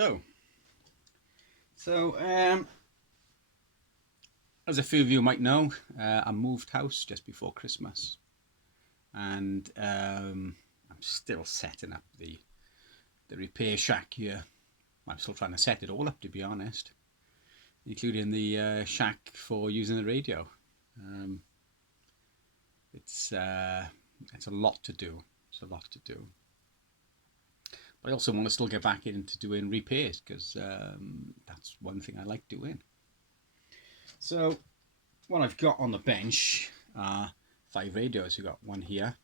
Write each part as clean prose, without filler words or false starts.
Hello. So, as a few of you might know, I moved house just before Christmas, and I'm still setting up the repair shack here. I'm still trying to set it all up, to be honest, including the shack for using the radio. It's a lot to do. It's a lot to do. But I also want to still get back into doing repairs because that's one thing I like doing. So what I've got on the bench are 5 radios. We've got one here,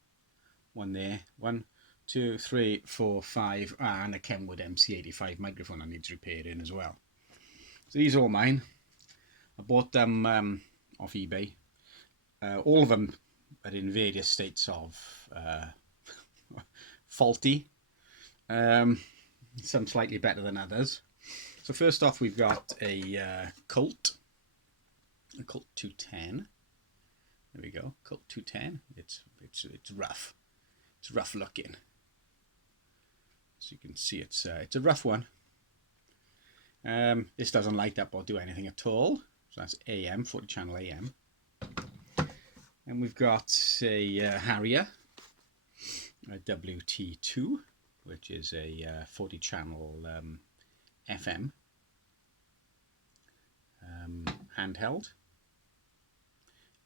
one there, 1, 2, 3, 4, 5, and a Kenwood MC85 microphone I need to repair in as well. So these are all mine. I bought them off eBay. All of them are in various states of faulty. Some slightly better than others. So first off, we've got a Colt 210. There we go, Colt 210. It's rough. It's rough looking. So you can see it's a rough one. This doesn't light up or do anything at all. So that's AM, 40 channel AM. And we've got a Harrier WT2, which is a 40 channel FM handheld.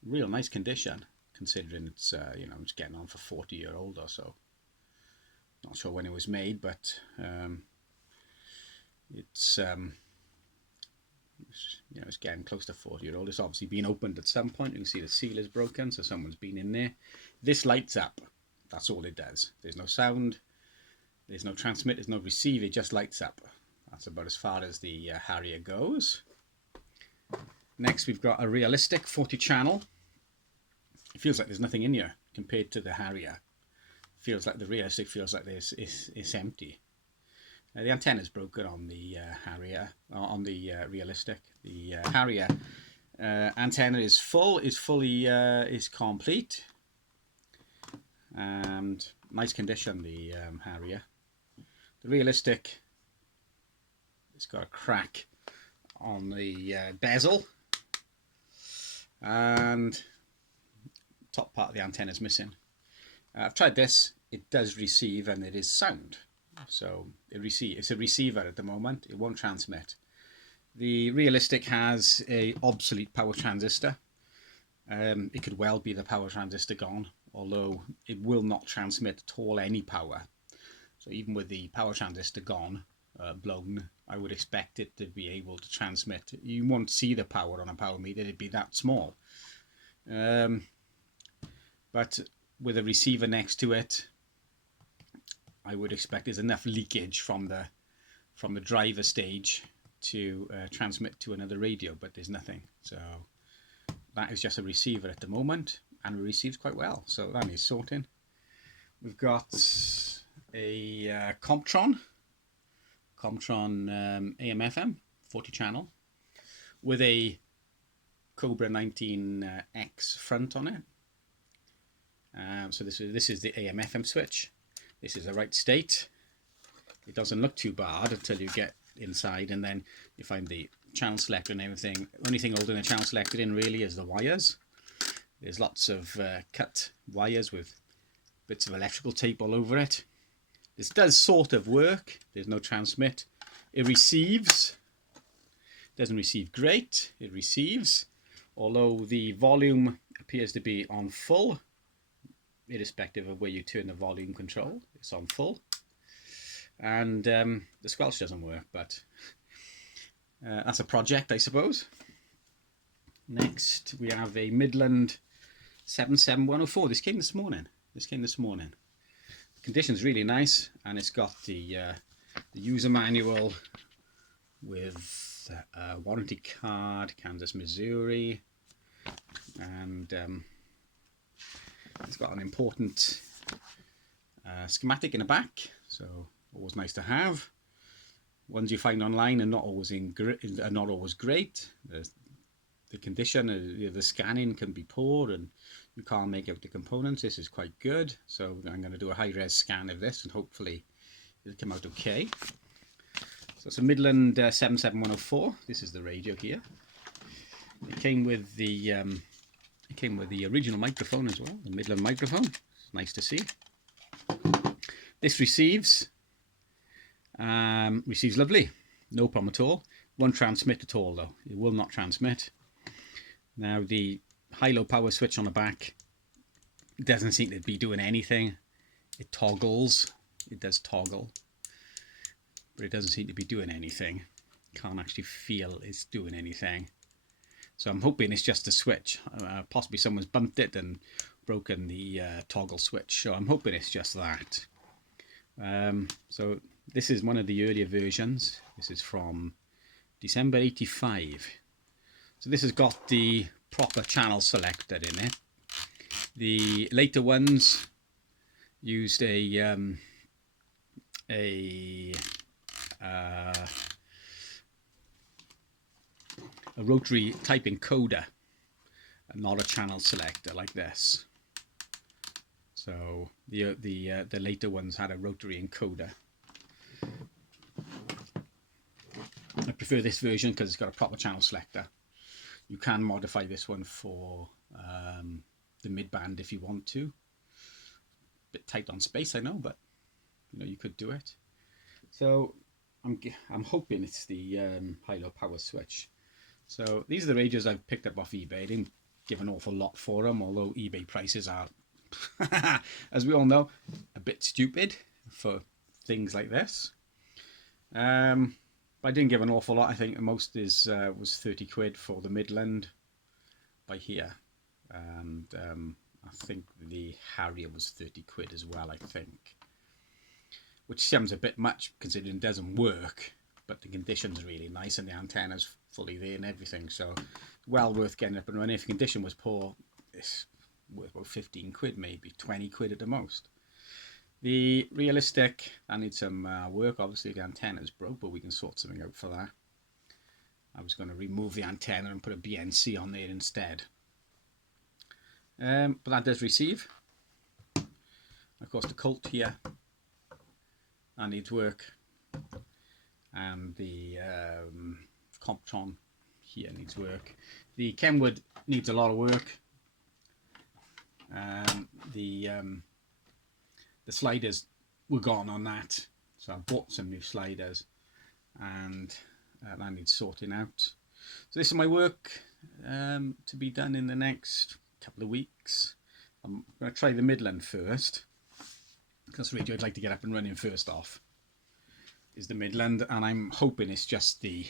Real nice condition, considering it's it's getting on for 40-year-old or so. Not sure when it was made, but it's getting close to 40-year-old. It's obviously been opened at some point. You can see the seal is broken, so someone's been in there. This lights up. That's all it does. There's no sound. There's no transmit, there's no receive, it just lights up. That's about as far as the Harrier goes. Next we've got a realistic 40 channel. It feels like there's nothing in here compared to the Harrier. Feels like the realistic feels like it's empty. The antenna's broken on the Harrier, on the realistic. The Harrier antenna is complete. And nice condition, the Harrier. The realistic, it's got a crack on the bezel, and top part of the antenna is missing. I've tried this. It does receive, and it is sound. So it's a receiver at the moment. It won't transmit. The realistic has a obsolete power transistor. It could well be the power transistor gone, although it will not transmit at all any power. So even with the power transistor gone, blown, I would expect it to be able to transmit. You won't see the power on a power meter, it'd be that small. But with a receiver next to it, I would expect there's enough leakage from the driver stage to transmit to another radio, but there's nothing. So that is just a receiver at the moment, and it receives quite well, so that needs sorting. We've got a Commtron AM FM 40 channel with a Cobra 19X front on it. So this is the AM FM switch. This is the right state. It doesn't look too bad until you get inside, and then you find the channel selector and everything. The only thing holding the channel selector in really is the wires. There's lots of cut wires with bits of electrical tape all over it. This does sort of work. There's no transmit. It receives. Doesn't receive great. It receives, although the volume appears to be on full, irrespective of where you turn the volume control. It's on full. And the squelch doesn't work, but that's a project, I suppose. Next, we have a Midland 77104. This came this morning. The condition's really nice, and it's got the user manual with a warranty card, Kansas, Missouri, and it's got an important schematic in the back, so always nice to have. Ones you find online are not always great. The condition, the scanning can be poor, and you can't make out the components. This is quite good, so I'm going to do a high-res scan of this, and hopefully it'll come out okay. So it's a Midland 77104. This is the radio here. It came with the original microphone as well, the Midland microphone. It's nice to see. This receives lovely, no problem at all. Won't transmit at all though. It will not transmit. Now the high-low power switch on the back doesn't seem to be doing anything. It toggles. It does toggle, but it doesn't seem to be doing anything. Can't actually feel it's doing anything. So I'm hoping it's just a switch. Possibly someone's bumped it and broken the toggle switch. So I'm hoping it's just that. So this is one of the earlier versions. This is from December 85. So this has got the proper channel selector in it. The later ones used a rotary type encoder and not a channel selector like this. So the later ones had a rotary encoder. I prefer this version because it's got a proper channel selector. You can modify this one for the mid-band if you want to. Bit tight on space, I know, but you know, you could do it. So I'm hoping it's the high-low power switch. So these are the radios I've picked up off eBay. I didn't give an awful lot for them, although eBay prices are, as we all know, a bit stupid for things like this. But I didn't give an awful lot. I think the most was 30 quid for the Midland by here, and I think the Harrier was 30 quid as well, I think, which seems a bit much considering it doesn't work, but the condition's really nice and the antenna's fully there and everything, so well worth getting up and running. If the condition was poor, it's worth about 15 quid, maybe 20 quid at the most. The realistic, I need some work. Obviously the antenna's broke, but we can sort something out for that. I was going to remove the antenna and put a BNC on there instead. But that does receive. Of course the Colt here, that needs work. And the Commtron here needs work. The Kenwood needs a lot of work. The sliders were gone on that, so I bought some new sliders, and that needs sorting out. So this is my work to be done in the next couple of weeks. I'm going to try the Midland first, because the radio I'd like to get up and running first off is the Midland, and I'm hoping it's just the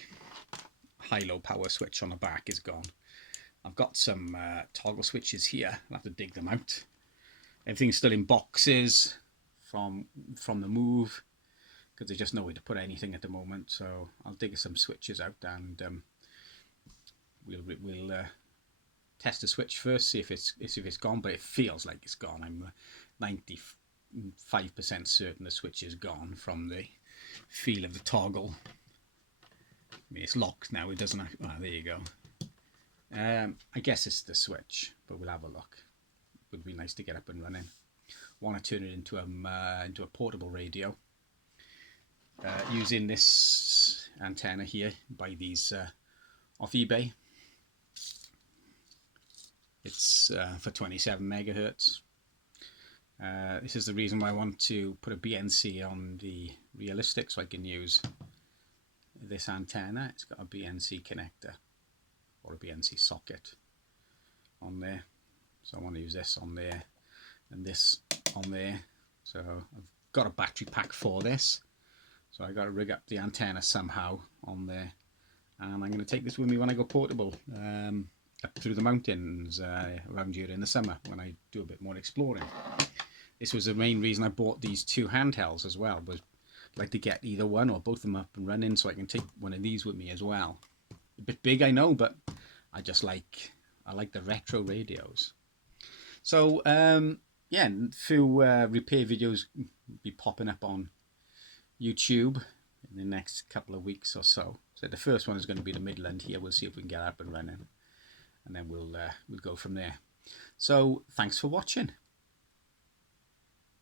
high-low power switch on the back is gone. I've got some toggle switches here. I'll have to dig them out. Everything's still in boxes from the move, because there's just no way to put anything at the moment. So I'll dig some switches out, and we'll test the switch first, see if it's gone. But it feels like it's gone. I'm 95% certain the switch is gone from the feel of the toggle. I mean, it's locked now. It doesn't. Oh, there you go. I guess it's the switch, but we'll have a look. It would be nice to get up and running. Want to turn it into a portable radio using this antenna here. Buy these off eBay. It's for 27 megahertz. This is the reason why I want to put a BNC on the realistic, so I can use this antenna. It's got a BNC connector or a BNC socket on there, so I want to use this on there and this on there. So I've got a battery pack for this, so I got to rig up the antenna somehow on there, and I'm going to take this with me when I go portable up through the mountains around here in the summer when I do a bit more exploring. This was the main reason I bought these two handhelds as well, was I'd like to get either one or both of them up and running, so I can take one of these with me as well. A bit big, I know, but I like the retro radios. So yeah, a few repair videos will be popping up on YouTube in the next couple of weeks or so. So the first one is going to be the Midland here. We'll see if we can get up and running, and then we'll go from there. So thanks for watching.